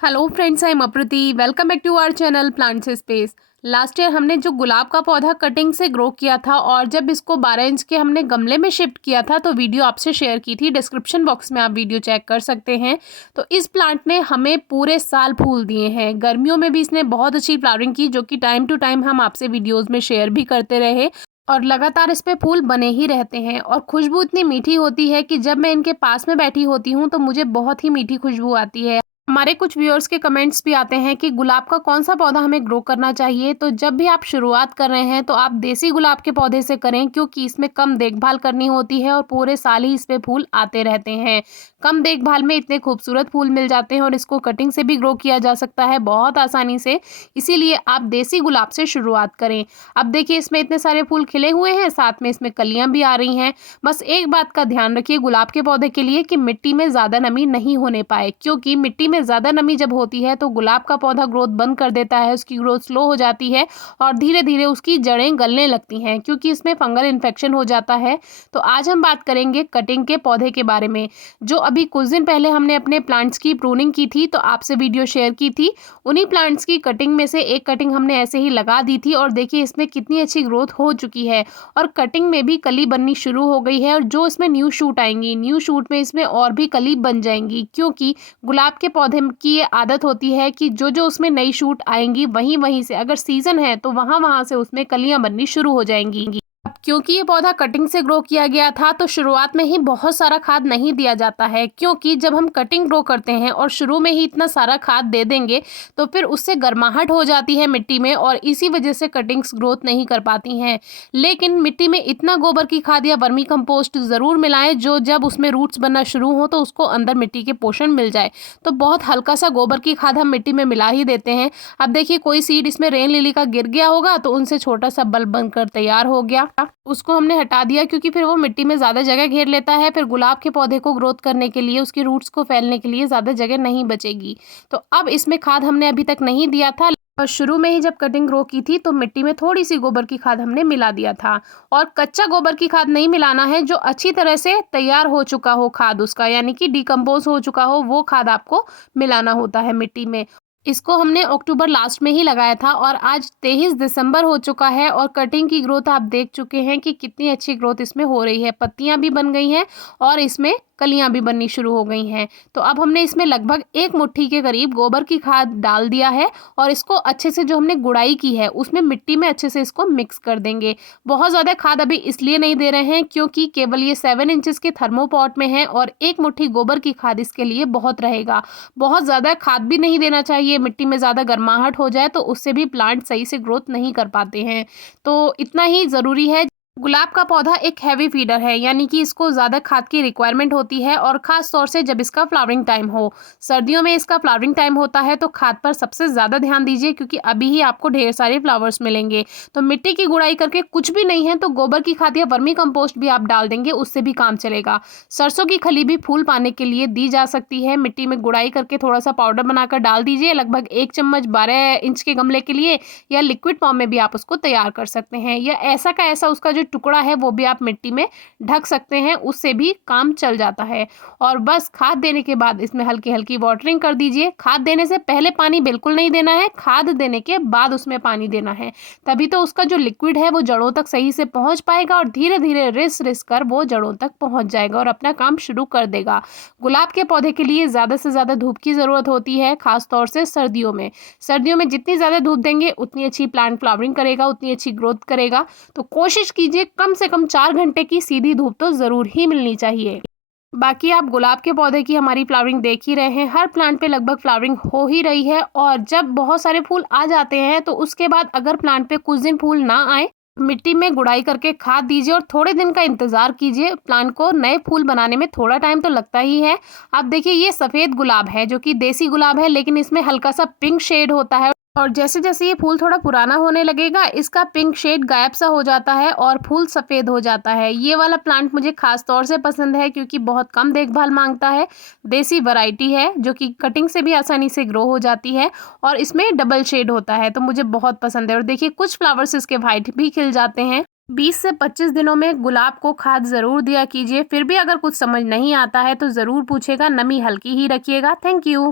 Hello friends, I am Aprati. Welcome back to our channel plants space. Last year हमने जो गुलाब का पौधा cutting से ग्रो किया था और जब इसको 12 इंच के हमने गमले में शिफ्ट किया था तो वीडियो आपसे शेयर की थी। डिस्क्रिप्शन बॉक्स में आप वीडियो चेक कर सकते हैं। तो इस प्लांट ने हमें पूरे साल फूल दिए हैं। गर्मियों में भी इसने बहुत अच्छी फ्लावरिंग की, जो कि टाइम टू टाइम हम आपसे वीडियोज़ में शेयर भी करते रहे और लगातार इस पे फूल बने ही रहते हैं। और खुशबू इतनी मीठी होती है कि जब मैं इनके पास में बैठी होती हूँ तो मुझे बहुत ही मीठी खुशबू आती है। हमारे कुछ व्यूअर्स के कमेंट्स भी आते हैं कि गुलाब का कौन सा पौधा हमें ग्रो करना चाहिए। तो जब भी आप शुरुआत कर रहे हैं तो आप देसी गुलाब के पौधे से करें, क्योंकि इसमें कम देखभाल करनी होती है और पूरे साल ही इस पे फूल आते रहते हैं। कम देखभाल में इतने खूबसूरत फूल मिल जाते हैं और इसको कटिंग से भी ग्रो किया जा सकता है बहुत आसानी से। इसीलिए आप देसी गुलाब से शुरुआत करें। अब देखिए, इसमें इतने सारे फूल खिले हुए हैं, साथ में इसमें कलियां भी आ रही हैं। बस एक बात का ध्यान रखिए गुलाब के पौधे के लिए कि मिट्टी में ज़्यादा नमी नहीं होने पाए, क्योंकि मिट्टी में ज़्यादा नमी जब होती है तो गुलाब का पौधा ग्रोथ बंद कर देता है, उसकी ग्रोथ स्लो हो जाती है और धीरे धीरे उसकी जड़ें गलने लगती हैं, क्योंकि इसमें फंगल इन्फेक्शन हो जाता है। तो आज हम बात करेंगे कटिंग के पौधे के बारे में। जो अभी कुछ दिन पहले हमने अपने प्लांट्स की प्रूनिंग की थी तो आपसे वीडियो शेयर की थी। उन्हीं प्लांट्स की कटिंग में से एक कटिंग हमने ऐसे ही लगा दी थी और देखिए इसमें कितनी अच्छी ग्रोथ हो चुकी है और कटिंग में भी कली बननी शुरू हो गई है। और जो इसमें न्यू शूट आएंगी, न्यू शूट में इसमें और भी कली बन जाएंगी, क्योंकि गुलाब के पौधे की ये आदत होती है कि जो जो उसमें नई शूट आएंगी वहीं वहीं से, अगर सीजन है तो वहां वहां से उसमें कलियां बननी शुरू हो जाएंगी। अब क्योंकि ये पौधा कटिंग से ग्रो किया गया था तो शुरुआत में ही बहुत सारा खाद नहीं दिया जाता है, क्योंकि जब हम कटिंग ग्रो करते हैं और शुरू में ही इतना सारा खाद दे देंगे तो फिर उससे गर्माहट हो जाती है मिट्टी में और इसी वजह से कटिंग्स ग्रोथ नहीं कर पाती हैं। लेकिन मिट्टी में इतना गोबर की खाद या वर्मी कंपोस्ट ज़रूर मिलाएं जो जब उसमें रूट्स बनना शुरू हो तो उसको अंदर मिट्टी के पोषण मिल जाए। तो बहुत हल्का सा गोबर की खाद हम मिट्टी में मिला ही देते हैं। अब देखिए, कोई सीड इसमें रेन लिली का गिर गया होगा तो उनसे छोटा सा बल्ब बनकर तैयार हो गया, उसको हमने हटा दिया क्योंकि फिर वो मिट्टी में ज़्यादा जगह घेर लेता है। फिर गुलाब के पौधे को ग्रोथ करने के लिए, उसकी रूट्स को फैलने के लिए ज़्यादा जगह नहीं बचेगी। तो अब इसमें खाद हमने अभी तक नहीं दिया था और शुरू में ही जब कटिंग ग्रो की थी तो मिट्टी में थोड़ी सी गोबर की खाद हमने मिला दिया था। और कच्चा गोबर की खाद नहीं मिलाना है, जो अच्छी तरह से तैयार हो चुका हो खाद उसका, यानी कि डिकम्पोज हो चुका हो, वो खाद आपको मिलाना होता है मिट्टी में। इसको हमने अक्टूबर लास्ट में ही लगाया था और आज 23 दिसंबर हो चुका है और कटिंग की ग्रोथ आप देख चुके हैं कि कितनी अच्छी ग्रोथ इसमें हो रही है। पत्तियां भी बन गई हैं और इसमें कलियां भी बननी शुरू हो गई हैं। तो अब हमने इसमें लगभग 1 मुट्ठी के करीब गोबर की खाद डाल दिया है और इसको अच्छे से, जो हमने गुड़ाई की है उसमें मिट्टी में अच्छे से इसको मिक्स कर देंगे। बहुत ज़्यादा खाद अभी इसलिए नहीं दे रहे हैं क्योंकि केवल ये 7 इंचेस के थर्मोपॉट में है और 1 मुट्ठी गोबर की खाद इसके लिए बहुत रहेगा। बहुत ज़्यादा खाद भी नहीं देना चाहिए, मिट्टी में ज़्यादा गर्माहट हो जाए तो उससे भी प्लांट सही से ग्रोथ नहीं कर पाते हैं। तो इतना ही ज़रूरी है। गुलाब का पौधा एक हैवी फीडर है, यानी कि इसको ज़्यादा खाद की रिक्वायरमेंट होती है और ख़ास तौर से जब इसका फ्लावरिंग टाइम हो। सर्दियों में इसका फ्लावरिंग टाइम होता है तो खाद पर सबसे ज़्यादा ध्यान दीजिए, क्योंकि अभी ही आपको ढेर सारे फ्लावर्स मिलेंगे। तो मिट्टी की गुड़ाई करके कुछ भी नहीं है तो गोबर की खाद या वर्मी कंपोस्ट भी आप डाल देंगे, उससे भी काम चलेगा। सरसों की खली भी फूल पाने के लिए दी जा सकती है। मिट्टी में गुड़ाई करके थोड़ा सा पाउडर बनाकर डाल दीजिए, लगभग 1 चम्मच 12 इंच के गमले के लिए, या लिक्विड फॉर्म में भी आप उसको तैयार कर सकते हैं, या ऐसा का ऐसा उसका जो टुकड़ा है वो भी आप मिट्टी में ढक सकते हैं, उससे भी काम चल जाता है। और बस खाद देने के बाद इसमें हल्की हल्की वाटरिंग कर दीजिए। खाद देने से पहले पानी बिल्कुल नहीं देना है, खाद देने के बाद उसमें पानी देना है, तभी तो उसका जो लिक्विड है वो जड़ों तक सही से पहुंच पाएगा और धीरे धीरे रिस रिस कर वो जड़ों तक पहुंच जाएगा और अपना काम शुरू कर देगा। गुलाब के पौधे के लिए ज़्यादा से ज़्यादा धूप की ज़रूरत होती है, खासतौर से सर्दियों में। सर्दियों में जितनी ज़्यादा धूप देंगे उतनी अच्छी प्लांट फ्लावरिंग करेगा, उतनी अच्छी ग्रोथ करेगा। तो कोशिश कीजिए कम से कम 4 घंटे की सीधी धूप तो ज़रूर ही मिलनी चाहिए। बाकी आप गुलाब के पौधे की हमारी फ्लावरिंग देख ही रहे हैं, हर प्लांट पे लगभग फ्लावरिंग हो ही रही है। और जब बहुत सारे फूल आ जाते हैं तो उसके बाद अगर प्लांट पे कुछ दिन फूल ना आए, मिट्टी में गुड़ाई करके खाद दीजिए और थोड़े दिन का इंतजार कीजिए। प्लांट को नए फूल बनाने में थोड़ा टाइम तो लगता ही है। अब देखिए, ये सफ़ेद गुलाब है जो कि देसी गुलाब है, लेकिन इसमें हल्का सा पिंक शेड होता है और जैसे जैसे ये फूल थोड़ा पुराना होने लगेगा इसका पिंक शेड गायब सा हो जाता है और फूल सफ़ेद हो जाता है। ये वाला प्लांट मुझे खास तौर से पसंद है क्योंकि बहुत कम देखभाल मांगता है। देसी वैरायटी है जो कि कटिंग से भी आसानी से ग्रो हो जाती है और इसमें डबल शेड होता है, तो मुझे बहुत पसंद है। और देखिए, कुछ फ्लावर्स इसके वाइट भी खिल जाते हैं। 20 से 25 दिनों में गुलाब को खाद ज़रूर दिया कीजिए। फिर भी अगर कुछ समझ नहीं आता है तो ज़रूर पूछेगा, नमी हल्की ही रखिएगा। Thank you.